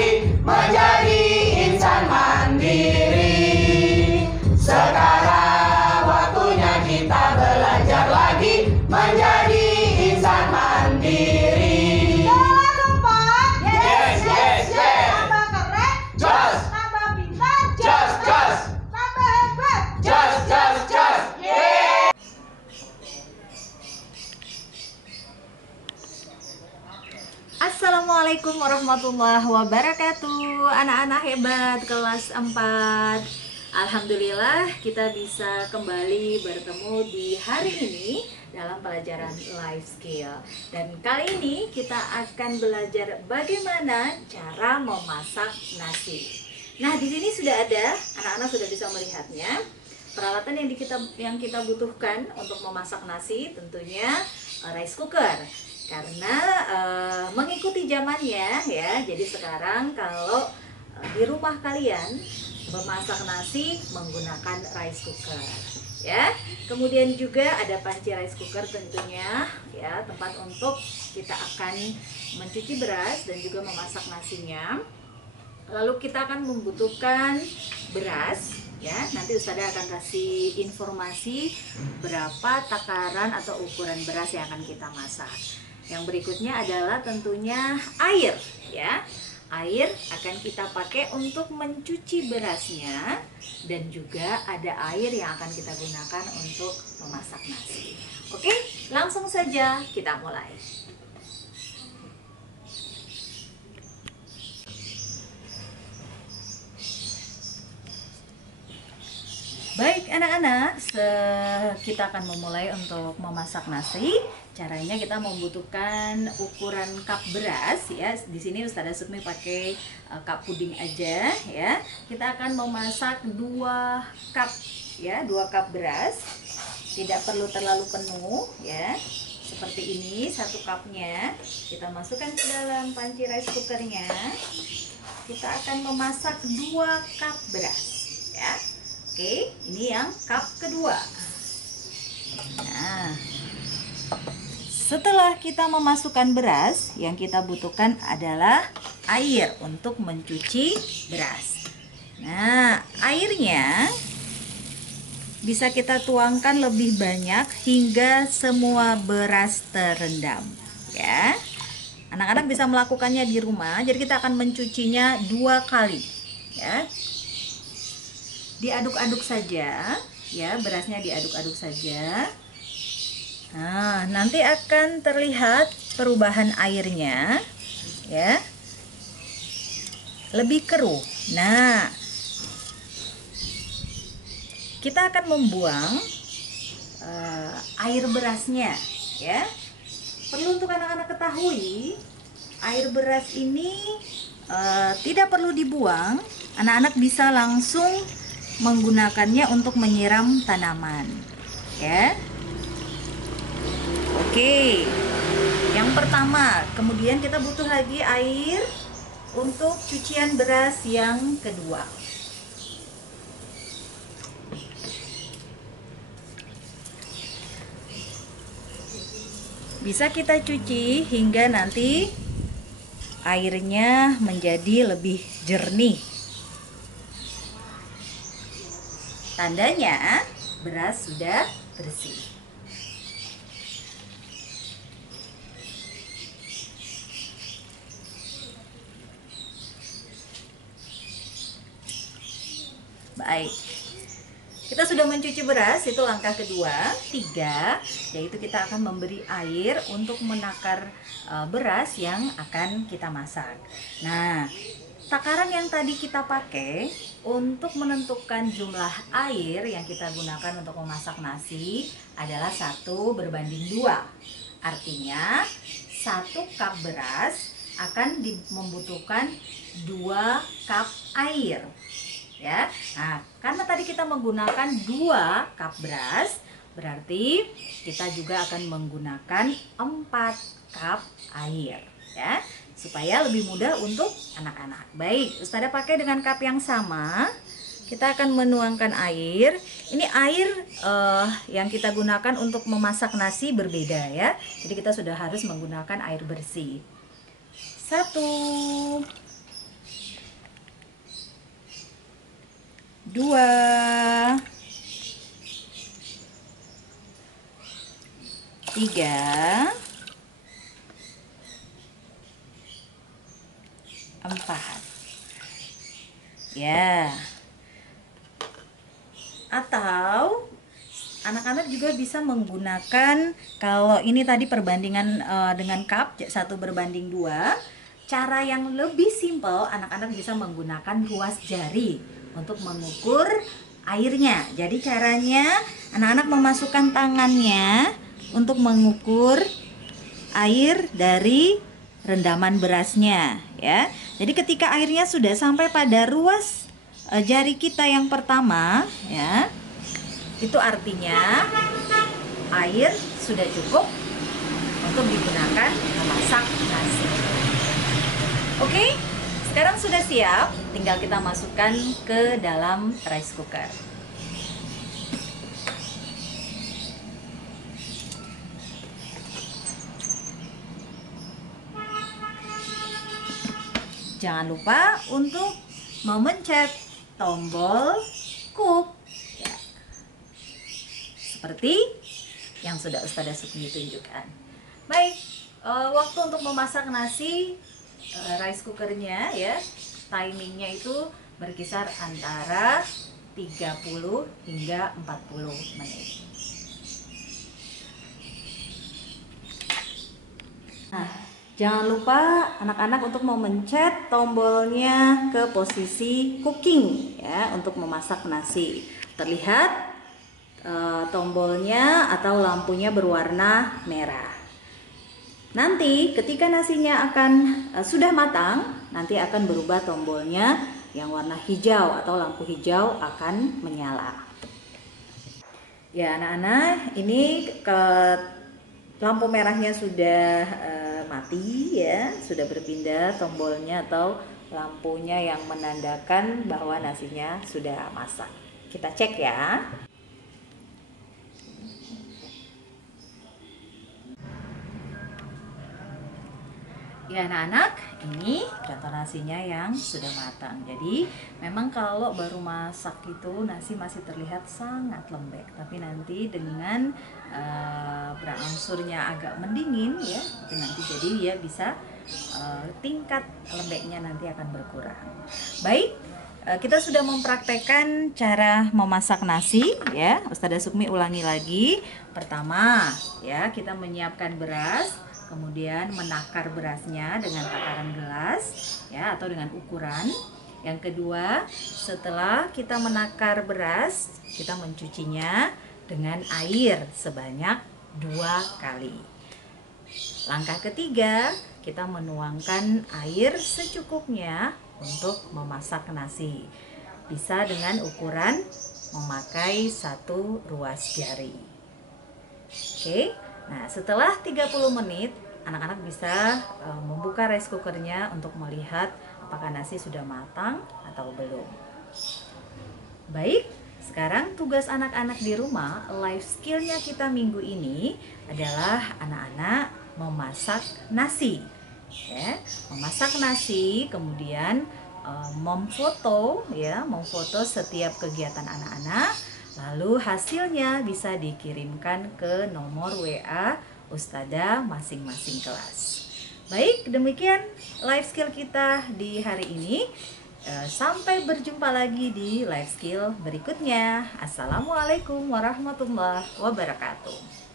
lagi menjadi insan mandiri. Sekarang waktunya kita belajar lagi menjadi insan mandiri. Jalan dong, Pak. Yes, yes, yes. Tambah keren. Jos. Tambah pintar. Jos, jos. Tambah hebat. Jos, jos, jos. Yeay. Assalamualaikum warahmatullahi wabarakatuh. Anak-anak hebat kelas 4. Alhamdulillah kita bisa kembali bertemu di hari ini dalam pelajaran life skill. Dan kali ini kita akan belajar bagaimana cara memasak nasi. Nah, di sini sudah ada, anak-anak sudah bisa melihatnya. Peralatan yang kita butuhkan untuk memasak nasi tentunya rice cooker. Karena mengikuti zamannya ya, jadi sekarang kalau di rumah kalian memasak nasi menggunakan rice cooker ya. Kemudian juga ada panci rice cooker tentunya ya, tempat untuk kita akan mencuci beras dan juga memasak nasinya. Lalu kita akan membutuhkan beras ya, nanti Ustazah akan kasih informasi berapa takaran atau ukuran beras yang akan kita masak. Yang berikutnya adalah tentunya air ya. Air akan kita pakai untuk mencuci berasnya, dan juga ada air yang akan kita gunakan untuk memasak nasi. Oke, langsung saja kita mulai. Baik anak-anak, kita akan memulai untuk memasak nasi. Caranya kita membutuhkan ukuran cup beras ya. Di sini Ustazah Sukmi pakai cup puding aja ya. Kita akan memasak 2 cup ya, 2 cup beras. Tidak perlu terlalu penuh ya. Seperti ini 1 cupnya. Kita masukkan ke dalam panci rice cookernya. Kita akan memasak 2 cup beras ya. Oke, ini yang cup kedua. Nah, setelah kita memasukkan beras, yang kita butuhkan adalah air untuk mencuci beras. Nah, airnya bisa kita tuangkan lebih banyak hingga semua beras terendam ya. Anak-anak bisa melakukannya di rumah. Jadi kita akan mencucinya 2 kali ya. Diaduk-aduk saja ya, berasnya diaduk-aduk saja. Nah, nanti akan terlihat perubahan airnya ya, lebih keruh. Nah, kita akan membuang air berasnya ya. Perlu untuk anak-anak ketahui, air beras ini tidak perlu dibuang. Anak-anak bisa langsung menggunakannya untuk menyiram tanaman ya. Oke, yang pertama, kemudian kita butuh lagi air untuk cucian beras yang kedua. Bisa kita cuci hingga nanti airnya menjadi lebih jernih. Tandanya beras sudah bersih. Baik, kita sudah mencuci beras, itu langkah kedua. 3, yaitu kita akan memberi air untuk menakar beras yang akan kita masak. Nah, takaran yang tadi kita pakai untuk menentukan jumlah air yang kita gunakan untuk memasak nasi adalah 1:2. Artinya 1 cup beras akan membutuhkan 2 cup air ya. Nah, karena tadi kita menggunakan 2 cup beras, berarti kita juga akan menggunakan 4 cup air ya, supaya lebih mudah untuk anak-anak. Baik, Ustazah pakai dengan cup yang sama. Kita akan menuangkan air. Ini air yang kita gunakan untuk memasak nasi berbeda ya. Jadi kita sudah harus menggunakan air bersih. 1, 2, 3, 4. Ya. Atau anak-anak juga bisa menggunakan, kalau ini tadi perbandingan dengan cup 1 berbanding 2, cara yang lebih simpel, anak-anak bisa menggunakan ruas jari untuk mengukur airnya. Jadi caranya anak-anak memasukkan tangannya untuk mengukur air dari rendaman berasnya, ya. Jadi ketika airnya sudah sampai pada ruas jari kita yang pertama, ya, itu artinya air sudah cukup untuk digunakan memasak nasi. Oke, sekarang sudah siap, tinggal kita masukkan ke dalam rice cooker. Jangan lupa untuk memencet tombol cook, ya, seperti yang sudah Ustazah Sukmi tunjukkan. Baik, waktu untuk memasak nasi, rice cookernya, ya, timingnya itu berkisar antara 30 hingga 40 menit. Nah, jangan lupa anak-anak untuk memencet tombolnya ke posisi cooking, ya, untuk memasak nasi. Terlihat tombolnya atau lampunya berwarna merah. Nanti ketika nasinya akan sudah matang, nanti akan berubah tombolnya yang warna hijau atau lampu hijau akan menyala. Ya anak-anak, ini lampu merahnya sudah mati, ya, sudah berpindah tombolnya atau lampunya yang menandakan bahwa nasinya sudah masak. Kita cek ya. Ya anak-anak, ini contoh nasinya yang sudah matang. Jadi memang kalau baru masak itu nasi masih terlihat sangat lembek, tapi nanti dengan berangsurnya agak mendingin, ya, itu nanti jadi dia bisa tingkat lembeknya nanti akan berkurang. Baik, kita sudah mempraktekkan cara memasak nasi, ya. Ustazah Sukmi ulangi lagi. Pertama, ya, kita menyiapkan beras, kemudian menakar berasnya dengan takaran gelas, ya, atau dengan ukuran. Yang kedua, setelah kita menakar beras, kita mencucinya dengan air sebanyak 2 kali. Langkah ketiga, kita menuangkan air secukupnya untuk memasak nasi. Bisa dengan ukuran memakai 1 ruas jari. Oke. Nah, setelah 30 menit, anak-anak bisa membuka rice cookernya untuk melihat apakah nasi sudah matang atau belum. Baik, sekarang tugas anak-anak di rumah, life skillnya kita minggu ini adalah anak-anak memasak nasi. Ya, memasak nasi, kemudian memfoto, ya, memfoto setiap kegiatan anak-anak. Lalu hasilnya bisa dikirimkan ke nomor WA Ustazah masing-masing kelas. Baik, demikian life skill kita di hari ini. Sampai berjumpa lagi di life skill berikutnya. Assalamualaikum warahmatullahi wabarakatuh.